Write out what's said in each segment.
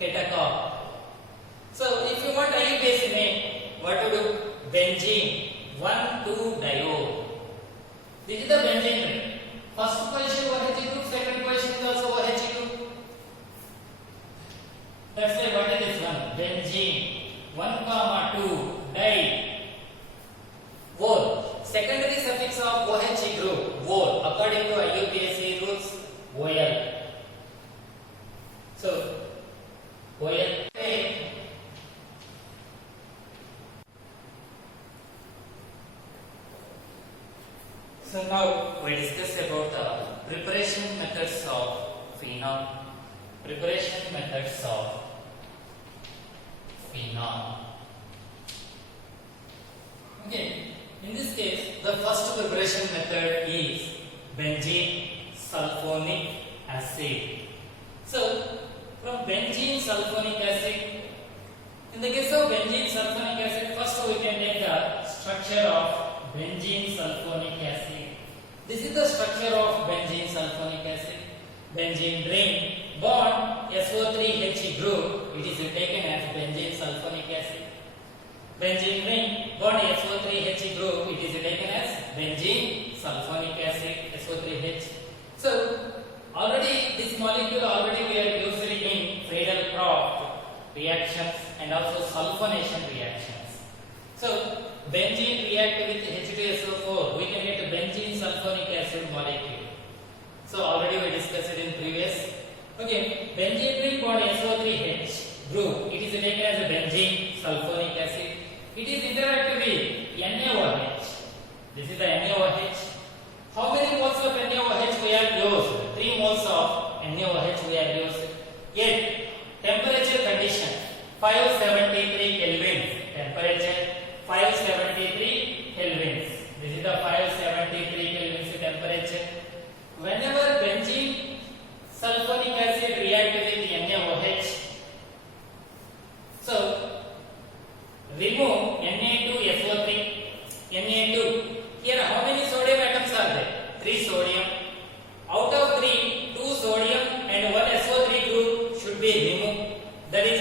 catechol. So if you want IUPAC name, what to do? Benzene 1,2-diol. This is the benzene ring. First position OH group, second position is also OH group. That's why what is this one? Benzene 1,2-diol. Secondary suffix of OH group, vol, according to IUPAC rules, OL. So OL. So now we discuss about the preparation methods of phenol. Preparation methods of phenol. Okay, in this case, the first preparation method is benzene sulfonic acid. So, from benzene sulfonic acid, in the case of benzene sulfonic acid, first we can take the structure of benzene sulfonic acid. This is the structure of benzene sulfonic acid. Benzene ring bond SO3H group, it is taken as benzene sulfonic acid. Benzene ring bond SO3H group, it is taken as benzene sulfonic acid SO3H. So already this molecule we are used in Friedel-Crafts reactions and also sulfonation reactions. So benzene react with H2SO4, we can get a benzene sulfonic acid molecule. So already we discussed it in previous. Okay, benzene ring bond SO3H group, it is taken as a benzene sulfonic acid. It is interactive with NaOH. This is the NaOH. How many moles of NaOH we have used? 3 moles of NaOH we have used. Yet temperature condition 573 kelvins. Temperature 573 kelvins. This is the 573 kelvins temperature. Whenever benzene sulfonic acid react with NaOH, so remove Na2SO3. Na2. Here how many sodium atoms are there? 3 sodium. Out of 3, 2 sodium and 1 SO3 group should be removed. That is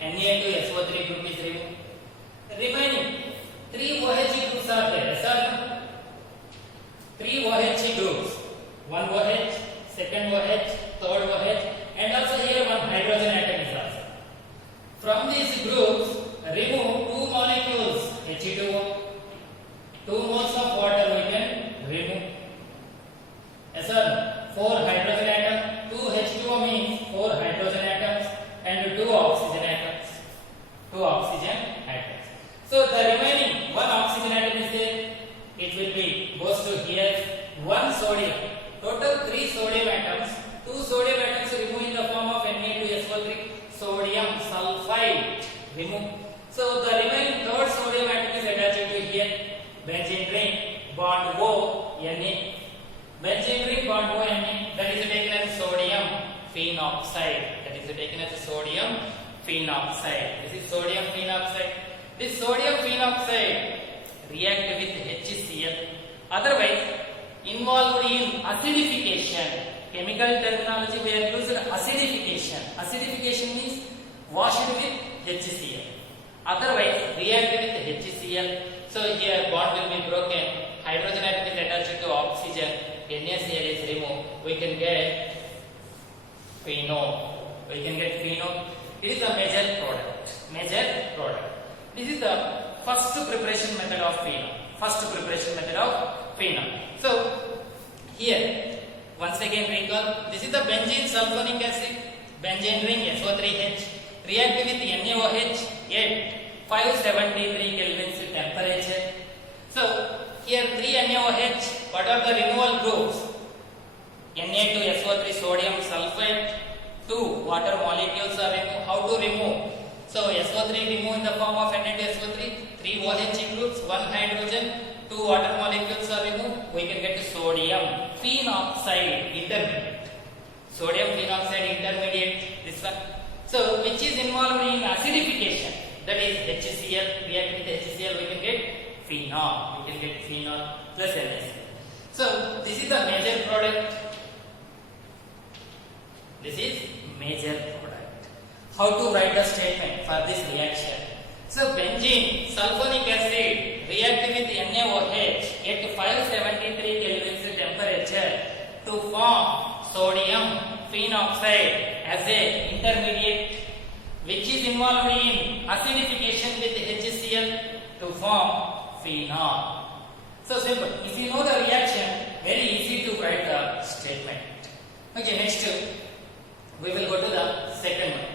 Na2SO3 group is removed. Remaining 3 OH groups are there. Sir, 3 OH groups. 1 OH, second OH, third OH, and also here 1 hydrogen atom is also. From these groups, remove 2 molecules H2O. 2 moles of water we can remove. Yes, sir. 4 hydrogen atoms. 2 H2O means 4 hydrogen atoms and 2 oxygen atoms. 2 oxygen atoms. So the remaining 1 oxygen atom is there. It will be goes to here 1 sodium. Total 3 sodium atoms. 2 sodium atoms remove in the form of Na2SO3. Sodium sulfide remove. So the remaining third sodium atom is attached to here. Benzene ring bond O Na. Benzene ring bond O Na. That is taken as sodium phenoxide. That is taken as sodium phenoxide. This is sodium phenoxide. This sodium phenoxide react with HCl. Otherwise, involved in acidification. Chemical terminology we have used acidification. Acidification means washed with HCl. Otherwise, react with HCl. So here bond will be broken. Hydrogen atom is attached to oxygen. NaCl is removed. We can get phenol. We can get phenol. It is a major product. Major product. This is the first preparation method of phenol. First preparation method of phenol. So here once again recall. This is the benzene sulfonic acid. Benzene ring SO3H react with NaOH at 573 kelvins temperature. So here 3 NaOH. What are the removal groups? Na2SO3 sodium sulfate. 2 water molecules are removed. How to remove? So SO3 remove in the form of Na2SO3. 3 OH groups, 1 hydrogen, 2 water molecules are removed. We can get sodium phenoxide intermediate. Sodium phenoxide intermediate. This one. So which is involved in acidification? That is HCl. React with HCl. We can get phenol. We can get phenol plus NaCl. So this is the major product. This is major product. how to write the statement for this reaction. So benzene, sulfonic acid react with NaOH at 573 Kelvin temperature to form sodium phenoxide as a intermediate which is involved in acidification with HCl to form phenol. So simple. If you know the reaction, very easy to write the statement. Okay, next we will go to the second one.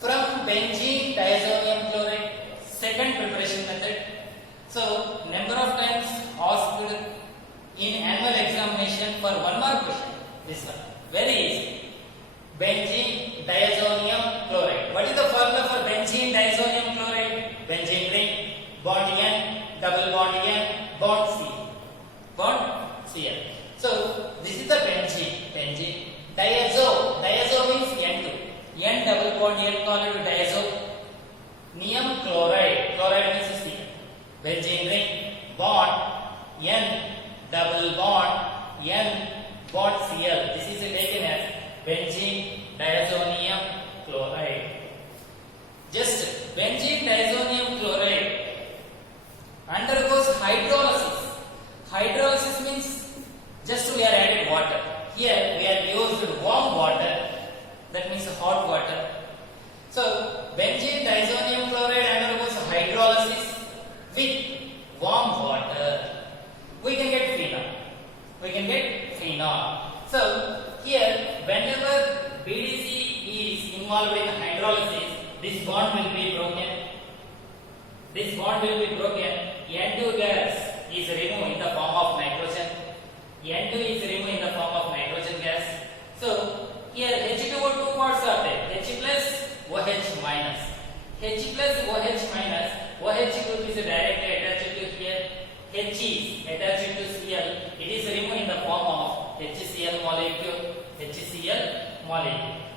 From benzene diazonium chloride, second preparation method. So number of times asked in annual examination for one mark question. This one, very easy. Benzene diazonium chloride. What is the formula for benzene diazonium chloride? Benzene ring, bond N, double bond N, bond C, bond Cl. So this is the benzene. Diazo means N2. N double bond N called diazo. Nium chloride means Cl. Benzene ring, bond N, double bond N, bond Cl. This is taken as benzene diazonium chloride. Just benzene diazonium chloride undergoes hydrolysis. Hydrolysis means just we are adding water. Here we are used warm water, that means hot water. So benzene diazonium chloride undergoes hydrolysis with warm water. We can get phenol. So here whenever BDC is involved in hydrolysis, this bond will be broken. N2 gas is removed in the form of nitrogen. N2 is removed in the form of nitrogen gas. So here H2O2 parts are there. H plus OH minus. H plus OH minus. OH group is directly attached to here. H is attached to Cl. It is removed in the form of HCl molecule.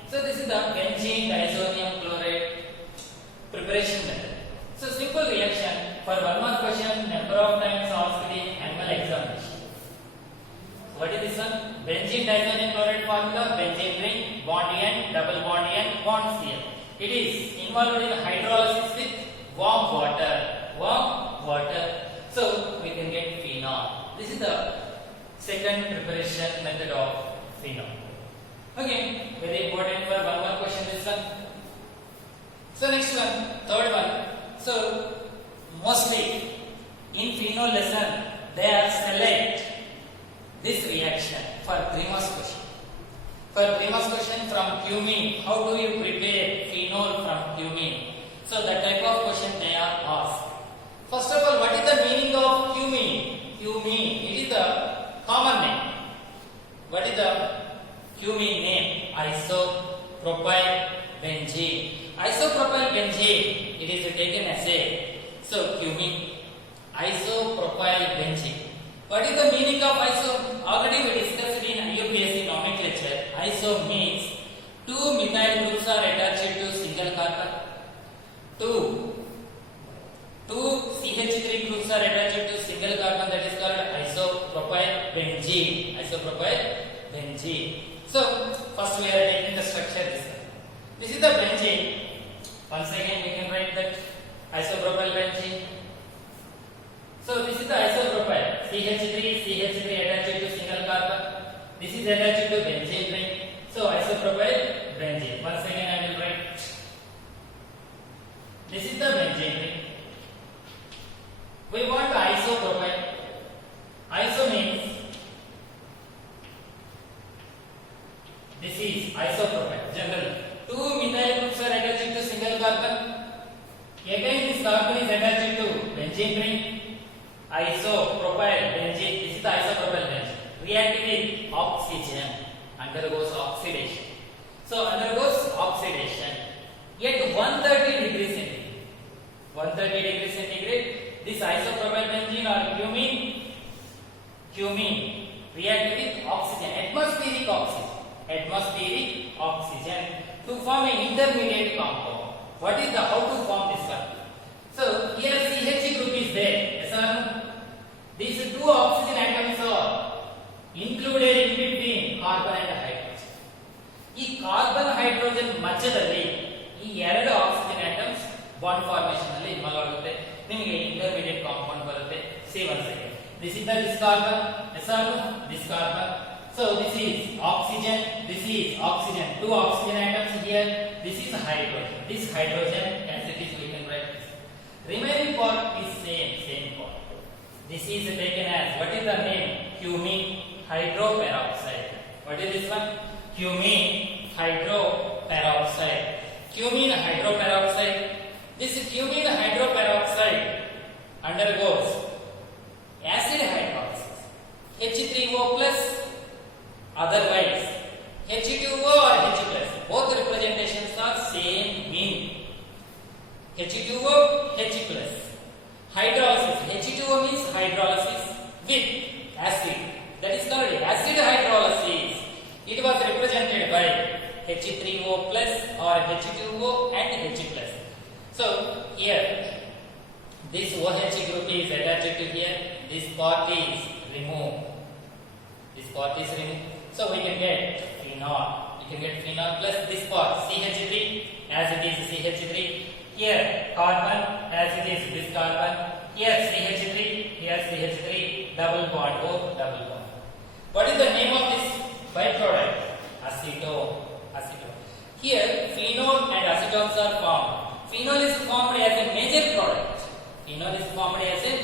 So this is the benzene diazonium chloride preparation method. So simple reaction for one mark question, number of times asked in annual examination. What is this one? Benzene diazonium chloride formula: benzene ring, bond N, double bond N, bond Cl. It is involved in hydrolysis with warm water. So we can get phenol. This is the second preparation method of phenol. Okay, very important for one more question this one. So next one, third one. So mostly in phenol lesson they are select this reaction for 3 marks question. For 3 marks question from cumene, how do you prepare phenol from cumene? So that type of question they are asked. First of all, what is the meaning of cumene? Cumene, it is the common name. What is the cumene name? Isopropyl benzene. Isopropyl benzene, it is taken as a, so cumene, isopropyl benzene. What is the meaning of iso? Already we discussed in IUPAC nomenclature. Iso means two methyl groups are attached to single carbon. Two CH3 groups are attached to single carbon, that is called isopropyl benzene. So first we are taking the structure this one. This is the benzene. Once again we can write that isopropyl benzene. So this is the isopropyl. CH3 attached to single carbon. This is attached to benzene ring. So isopropyl benzene. Once again I will write. This is the benzene ring. We want isopropyl. Iso means this is isopropyl. Generally, two methyl groups are attached to single carbon. Again, this carbon is attached to benzene ring. Isopropyl benzene. This is the isopropyl benzene. React with oxygen, undergoes oxidation. So undergoes oxidation at 130 degrees centigrade. 130 degrees centigrade. This isopropyl benzene or cumene react with oxygen, atmospheric oxygen to form an intermediate compound. What is the how to form this one? So here CH group is there. Yes or no? These two oxygen atoms are included in between carbon and hydrogen. ಈ carbon hydrogen ಮಧ್ಯದಲ್ಲಿ ಈ ಎರಡು oxygen atoms bond formation ಅಲ್ಲಿ involve ಆಗುತ್ತೆ. ನಿಮಗೆ intermediate compound ಬರುತ್ತೆ. C once again. This is the this carbon, yes or no? This carbon. So this is oxygen, this is oxygen. Two oxygen atoms here. This is hydrogen. This hydrogen as it is we can write this. Remaining part is same part. This is taken as what is the name? Cumene hydroperoxide. What is this one? Cumene hydroperoxide. Cumene hydroperoxide. This cumene hydroperoxide undergoes acid hydrolysis. H3O plus, otherwise H2O or H plus. Both representations are same meaning. H2O, H plus. Hydrolysis. H2O means hydrolysis with acid. That is called acid hydrolysis. It was represented by H3O plus or H2O and H plus. So here this OH group is attached to here. This part is removed. This part is removed. So we can get phenol. We can get phenol plus this part CH3 as it is CH3. Here carbon as it is this carbon. Here CH3. Here CH3. Double bond. Oh, double bond. What is the name of this byproduct? Acetone. Acetone. Here phenol and acetones are formed. Phenol is formed as a major product. Phenol is formed as a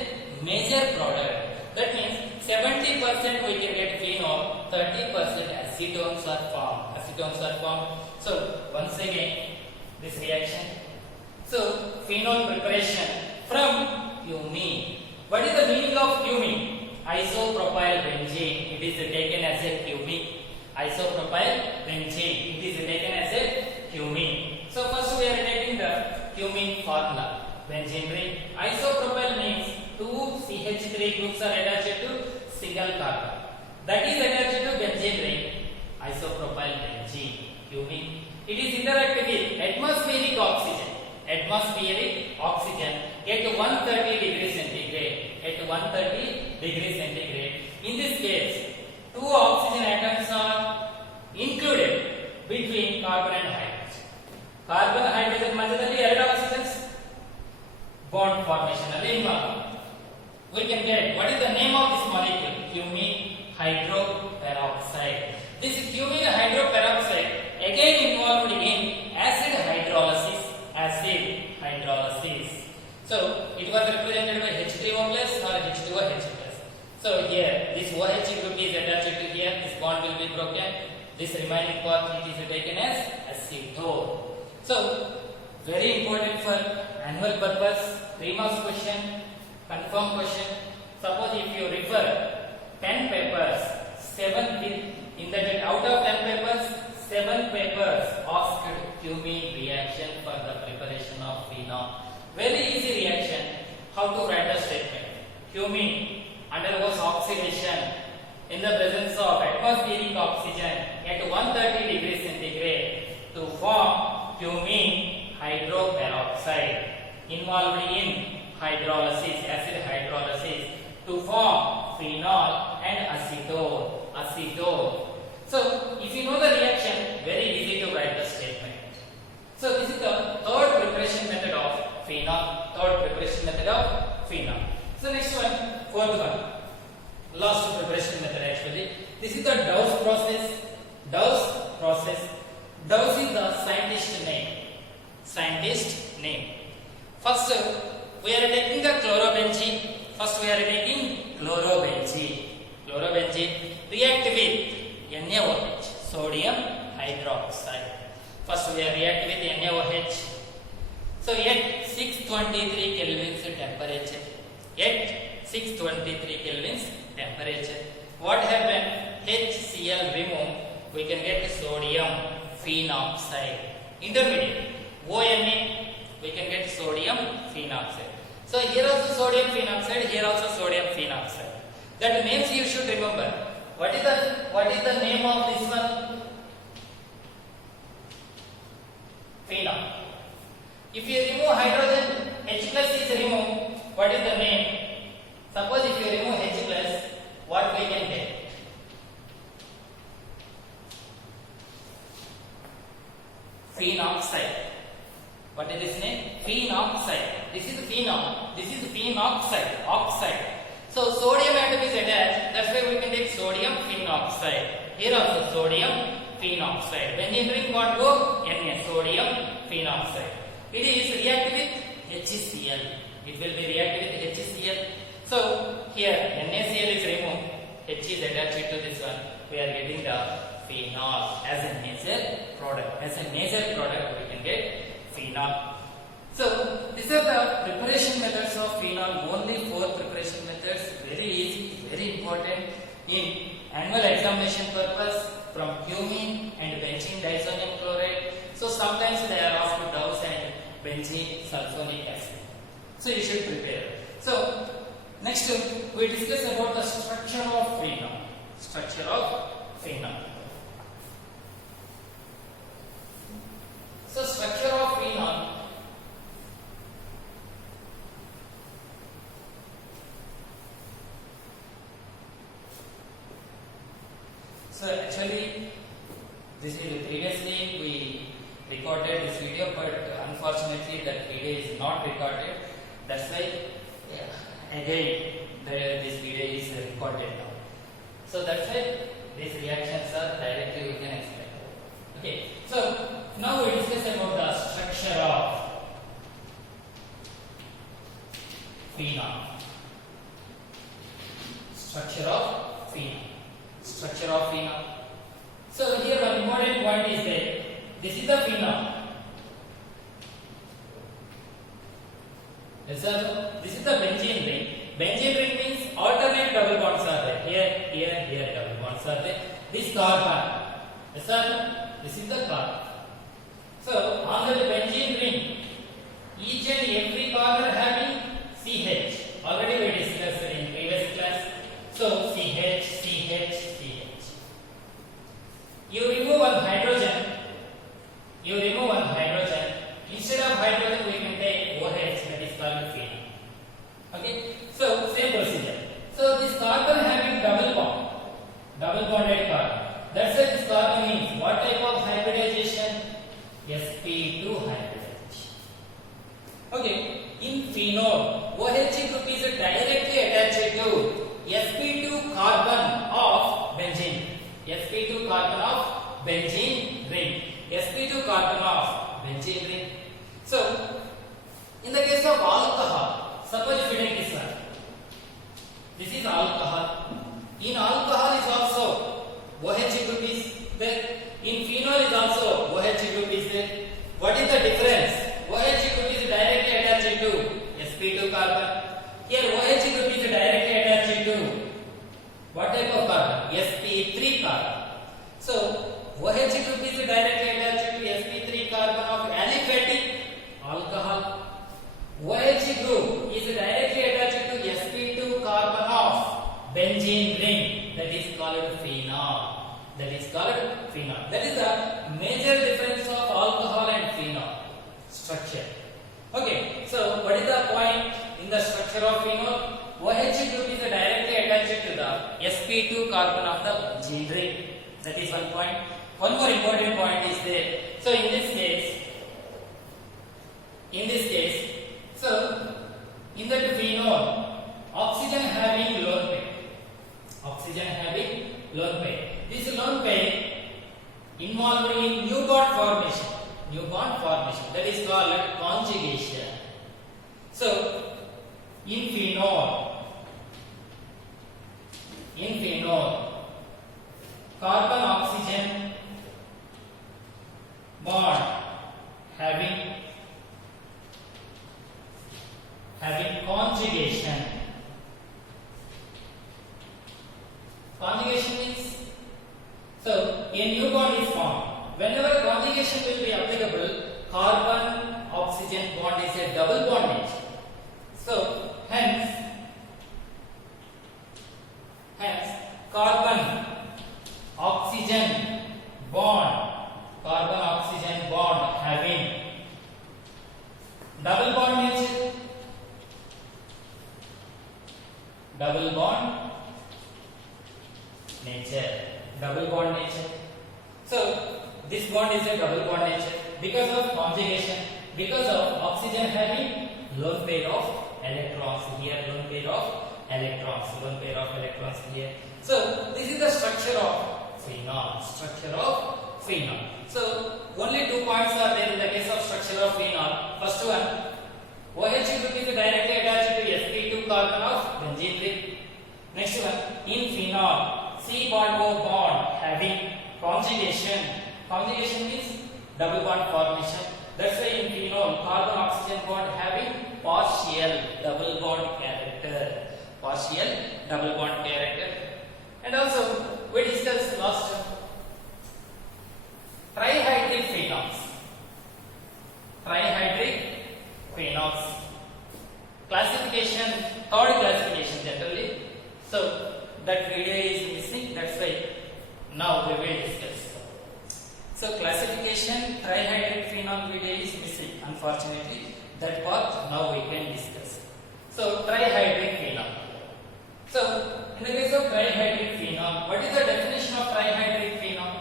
major product. That means 70% we can get phenol, 30% acetones are formed. Acetones are formed. So once again, this reaction. So phenol preparation from cumene. What is the meaning of cumene? Isopropyl benzene. It is taken as a cumene. Isopropyl benzene. It is taken as a cumene. So first we are taking the cumene formula. Benzene ring. Isopropyl means two CH3 groups are attached to single carbon. That is attached to benzene ring. Isopropyl benzene. Cumene. It is interacting with atmospheric oxygen. Atmospheric oxygen at 130 degrees centigrade. At 130 degrees centigrade. In this case, two oxygen atoms are included between carbon and hydrogen. Carbon hydrogen ಮಧ್ಯದಲ್ಲಿ ಎರಡು oxygens bond formation ಅಲ್ಲಿ involved. We can get what is the name of this molecule? Cumene hydroperoxide. This cumene hydroperoxide again involved in acid hydrolysis. Acid hydrolysis. So it was represented by H3O plus or H2O H plus. So here this OH group is attached to here. This bond will be broken. This remaining part it is taken as acetone. So very important for annual purpose, 3 marks question, confirm question. Suppose if you refer 10 papers, 7 in that out of 10 papers, 7 papers asked cumene reaction for the preparation of phenol. Very easy reaction. How to write a statement? Cumene undergoes oxidation in the presence of atmospheric oxygen at 130 degrees centigrade to form cumene hydroperoxide involved in hydrolysis, acid hydrolysis to form phenol and acetone. Acetone. So if you know the reaction, very easy to write the statement. So this is the third preparation method of phenol. Third preparation method of phenol. So next one, fourth one. Last preparation method actually. This is the Dawes process. Dawes process. Dawes is the scientist name. Scientist name. First we are taking the chlorobenzene. First we are taking chlorobenzene. Chlorobenzene react with NaOH, sodium hydroxide. First we are react with NaOH. So at 623 kelvins temperature. At 623 kelvins temperature. What happened? HCl remove. We can get sodium phenoxide. Intermediate. ONA. We can get sodium phenoxide. So here also sodium phenoxide. Here also sodium phenoxide. That names you should remember. What is the name of this one? Phenol. If you remove hydrogen, H plus is removed. What is the name? Suppose if you remove H plus, what we can get? Phenoxide. What is this name? Phenoxide. This is phenol. This is phenoxide. Oxide. So sodium atom is attached. That's why we can take sodium phenoxide. Here also sodium phenoxide. Benzene ring what go? Na. Sodium phenoxide. It is reacted with HCl. It will be reacted with HCl. So here NaCl is removed. H is attached to this one. We are getting the phenol as a nasal product. As a nasal product, we can get phenol. So these are the preparation methods of phenol. Only 4 preparation methods. Very easy, very important in annual examination purpose from cumene and benzene diazonium chloride. So sometimes they are asked to douse and benzene sulfonic acid. So you should prepare. So next we discuss about the structure of phenol. Structure of phenol. So structure of phenol. So actually, this is previously we recorded this video, but unfortunately that video is not recorded. That's why again this video is recorded now. So that's why these reactions are directly we can explain. Okay. So now we discuss about the structure of phenol. Structure of phenol. Structure of phenol. So here one important point is that this is the phenol. Yes, sir. This is the benzene ring. Benzene ring means alternate double bonds are there. Here double bonds are there. This carbon. Yes, sir. This is the carbon. So on the benzene ring, each and every carbon having CH. Already we discussed in previous class. So CH. You remove one hydrogen. Instead of hydrogen, we can take OH, that is called phenol. Okay. So same procedure. So this carbon having double bonded carbon. That's why this carbon means what type of hybridization? sp2 hybridization. Okay. In phenol, OH group is directly attached to sp2 carbon of benzene. sp2 carbon of benzene ring. sp2 carbon of benzene ring. So, in the case of alcohol, suppose if you take this one. This is alcohol. In alcohol is also OH group is there. In phenol is also OH group is there. What is the difference? OH group is directly attached to sp2 carbon. Here OH group is directly attached to what type of carbon? sp3 carbon. So OH group is directly attached to sp3 carbon of aliphatic alcohol. OH group is directly attached to sp2 carbon of benzene ring. That is called phenol. That is the major difference of alcohol and phenol structure. Okay. So what is the point in the structure of phenol? OH group is directly attached to the sp2 carbon of the benzene ring. That is one point. One more important point is there. So in this case, so in that phenol, oxygen having lone pair. This lone pair involved in new bond formation. That is called conjugation. So in phenol, carbon oxygen bond having conjugation. Conjugation means, so a new bond is formed. Whenever conjugation will be applicable, carbon oxygen bond is a double bondage. So hence carbon oxygen bond having double bond nature. So this bond is a double bond nature because of conjugation. because of oxygen having lone pair of electrons here, lone pair of electrons, lone pair of electrons here. So this is the structure of phenol, structure of phenol. So only 2 points are there in the case of structure of phenol. First one, OH group is directly attached to sp2 carbon of benzene ring. Next one, in phenol, C bond O bond having conjugation. Conjugation means double bond formation. That's why in phenol, carbon oxygen bond having partial double bond character. Partial double bond character. And also, we discussed last trihydric phenols. Trihydric phenols. Classification, third classification generally. So that video is missing. That's why now we will discuss. So classification, trihydric phenol video is missing. Unfortunately, that part now we can discuss. So trihydric phenol. So in the case of trihydric phenol, what is the definition of trihydric phenol?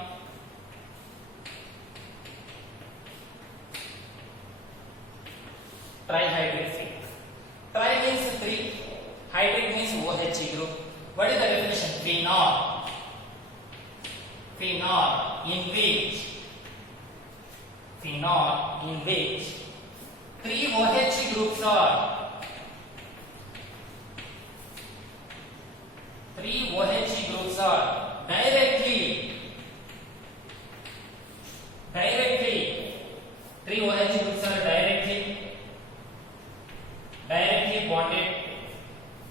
Trihydric phenol. Tri means 3, hydric means OH group. What is the definition? Phenol. Phenol in which 3 OH groups are 3 OH groups are directly 3 OH groups are directly bonded.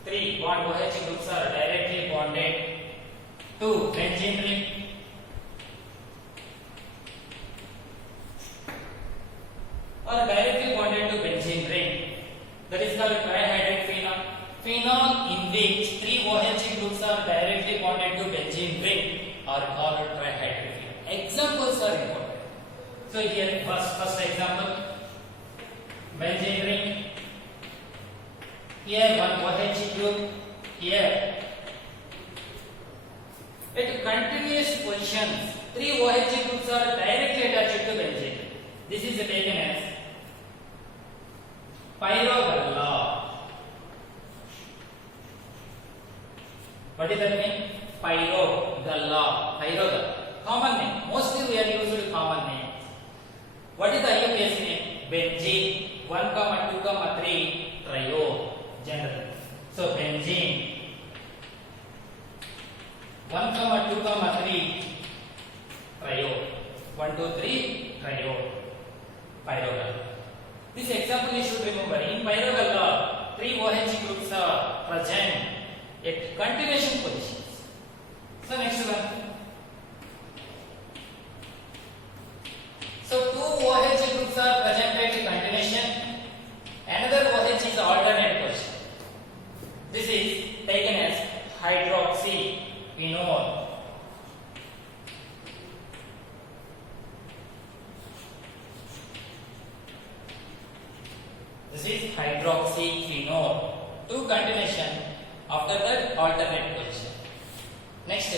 3 bond OH groups are directly bonded to benzene ring. Or directly bonded to benzene ring. That is called trihydric phenol. Phenol in which 3 OH groups are directly bonded to benzene ring are called trihydric phenol. Examples are important. So here first example, benzene ring. Here 1 OH group. Here at continuous positions 3 OH groups are directly attached to benzene. This is taken as pyrogalla. What is that name? Pyrogalla. Pyrogalla. Common name. Mostly we are using common names. What is the IUPAC name? Benzene. 1, 2, 3. Triol. General. So benzene. 1, 2, 3. Triol. 1, 2, 3. Triol. Pyrogalla. This example you should remember. In pyrogalla, 3 OH groups are present at continuation positions. So next one. So 2 OH groups are present at continuation. Another OH is alternate position. This is taken as hydroxyphenol. This is hydroxyphenol. 2 continuation. After that, alternate position. Next,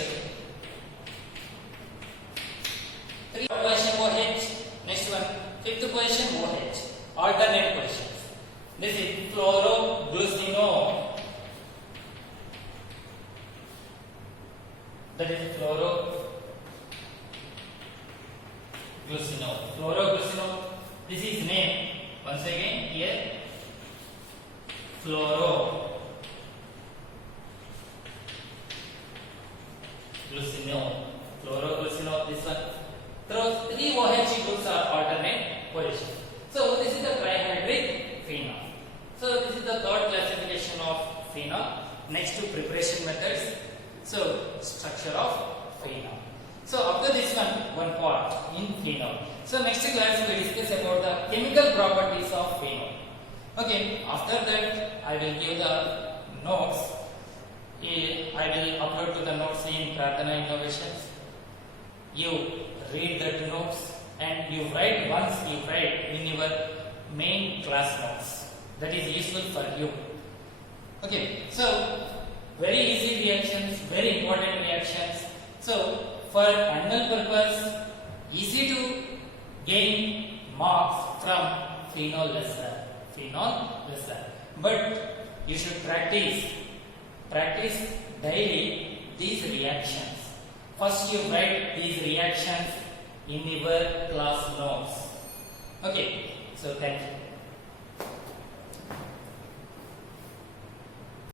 3 position OH. Next one, 5th position OH. Alternate positions. This is chloroglucinol. That is chloroglucinol. Chloroglucinol. This is name. Once again, here chloroglucinol. Chloroglucinol. This one. So 3 OH groups are alternate position. So this is the trihydric phenol. So this is the third classification of phenol. Next to preparation methods. So structure of phenol. So after this one part in phenol. So next class we discuss about the chemical properties of phenol. Okay, after that I will give the notes. I will upload to the notes in Pradhana Innovations. You read that notes and you write once you write in your main class notes. That is useful for you. Okay, so very easy reactions, very important reactions. So for annual purpose, easy to gain marks from phenol lesser. Phenol lesser. But you should practice daily these reactions. First you write these reactions in your class notes. Okay, so thank you.